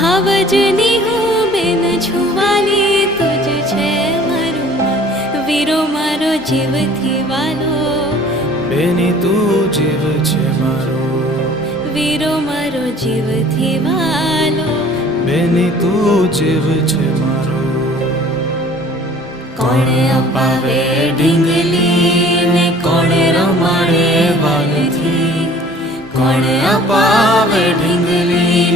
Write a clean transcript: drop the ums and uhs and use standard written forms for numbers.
હાવજની હું બેન છુવાલી તુજ છે મારું મન, વીરો મારો જીવથી વાલો, બેની તું જીવ છે મારો, વીરો મારો જીવથી વાલો, બેની તું જીવ છે મારો. કોણે અપાવે ઢીંગલી ને કોણે રમાડે વાલથી, કોણે અપાવે ઢીંગલી